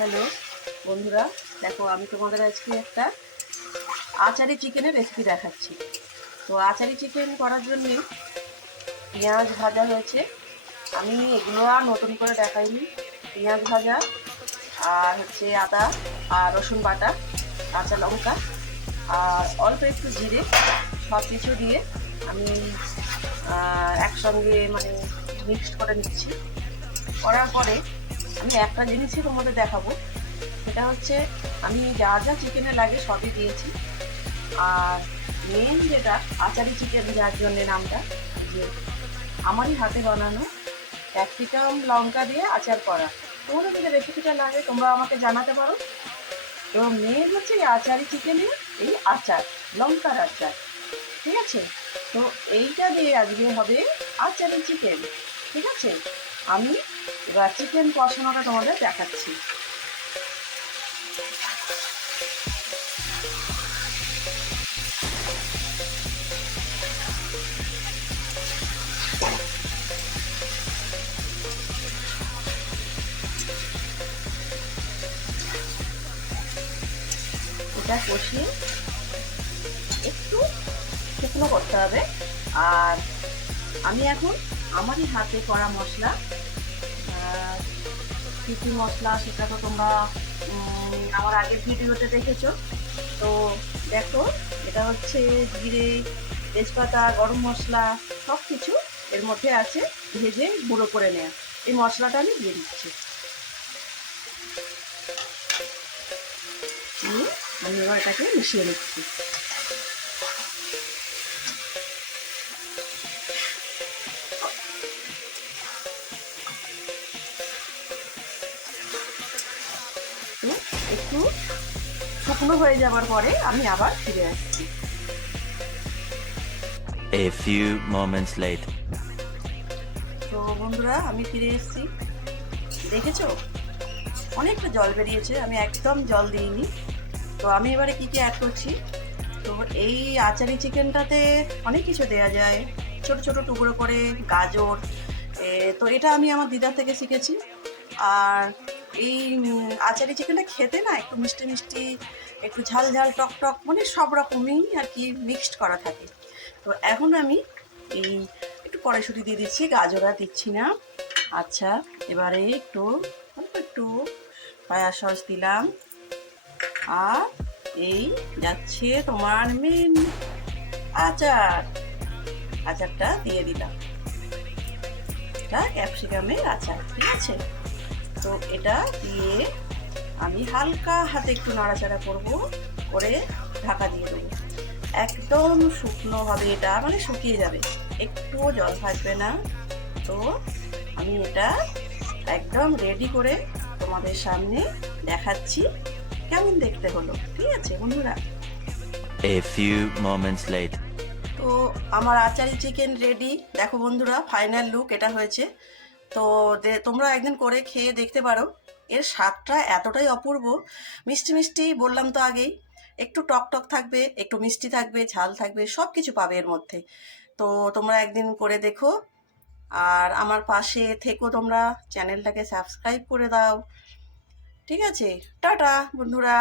Hello বন্ধুরা, দেখো আমি তোমাদের আজকে একটা আচারি চিকেনের রেসিপি দেখাচ্ছি। তো আচারি চিকেন করার জন্য পেঁয়াজ ভাজা হয়েছে। আমি এগুলো আর নতুন করে দেখাইনি। পেঁয়াজ ভাজা আর হচ্ছে আদা আর রসুন বাটা, কাঁচা লঙ্কা আর অল্প একটু জিরে, সব কিছু দিয়ে আমি একসঙ্গে মিক্সড করে নিচ্ছি। করার পরে আমি একটা জিনিসই তোমাদের দেখাবো, সেটা হচ্ছে আমি যা যা চিকেনে লাগে সবই দিয়েছি। আর মেন যেটা আচারি চিকেন, যার জন্যে নামটা, যে আমারই হাতে বানানো ক্যাপসিকাম লঙ্কা দিয়ে আচার করা। তোমাদের যদি রেসিপিটা লাগে তোমরা আমাকে জানাতে পারো। এবং মেন হচ্ছে এই আচারি চিকেনের এই আচার, লঙ্কার আচার, ঠিক আছে? তো এইটা দিয়ে আজকে হবে আচারি চিকেন, ঠিক আছে? আমি এবার চিকেন কষানোটা তোমাদের দেখাচ্ছি। এটা কষিয়ে একটু শুকনো করতে হবে। আর আমি এখন আমারই হাতে করা মশলা, কী কী মশলা সেটা তো তোমরা আমার আগের ভিডিওতে দেখেছো। তো দেখো, এটা হচ্ছে জিরে, তেজপাতা, গরম মশলা, সব কিছু এর মধ্যে আছে, ভেজে গুঁড়ো করে নেওয়া। এই মশলাটা আমি দিয়ে দিচ্ছি। আমি এবার এটাকে মিশিয়ে নিচ্ছি। একটু শুকনো হয়ে যাওয়ার পরে আমি আবার ফিরে আসছি। A few moments later. তো বন্ধুরা, আমি ফিরে এসেছি। দেখেছো অনেকটা জল বেরিয়েছে, আমি একদম জল দিইনি। তো আমি এবারে কি কি অ্যাড করছি। তো এই আচারি চিকেনটাতে অনেক কিছু দেওয়া যায়, ছোট ছোট টুকরো করে গাজর। তো এটা আমি আমার দিদার থেকে শিখেছি। আর এই আচারি চিকেনটা খেতে না একটু মিষ্টি মিষ্টি, একটু ঝাল ঝাল, টক টক, সব রকমই আর কি মিক্সড করা থাকে। তো এখন আমি এই একটু কড়াইশুঁটি দিয়ে দিচ্ছি, গাজর আর দিচ্ছি না। আচ্ছা, এবারে একটু অল্প একটু সয়া সস দিলাম। আর এই যাচ্ছে তোমার মেন আচারটা দিয়ে দিলাম। এটা ক্যাপসিকামের আচার, ঠিক আছে? তো এটা দিয়ে আমি হালকা হাতে একটু নাড়াচাড়া করে ঢাকা দিয়ে দেবো। একদম শুকনো হবে, এটা শুকিয়ে যাবে, একটুও জল থাকবে না। তো আমি এটা একদম রেডি করে তোমাদের সামনে দেখাচ্ছি কেমন দেখতে হলো, ঠিক আছে বন্ধুরা? A few moments later. তো আমার আচারি চিকেন রেডি। দেখো বন্ধুরা, ফাইনাল লুক এটা হয়েছে। তো তোমরা একদিন করে খেয়ে দেখতে পারো। এর স্বাদটা এতটাই অপূর্ব, মিষ্টি মিষ্টি, বললাম তো আগেই। একটু টক টক থাকবে, একটু মিষ্টি থাকবে, ঝাল থাকবে, সব কিছু পাবে এর মধ্যে। তো তোমরা একদিন করে দেখো। আর আমার পাশে থেকো তোমরা, চ্যানেলটাকে সাবস্ক্রাইব করে দাও, ঠিক আছে? টাটা বন্ধুরা।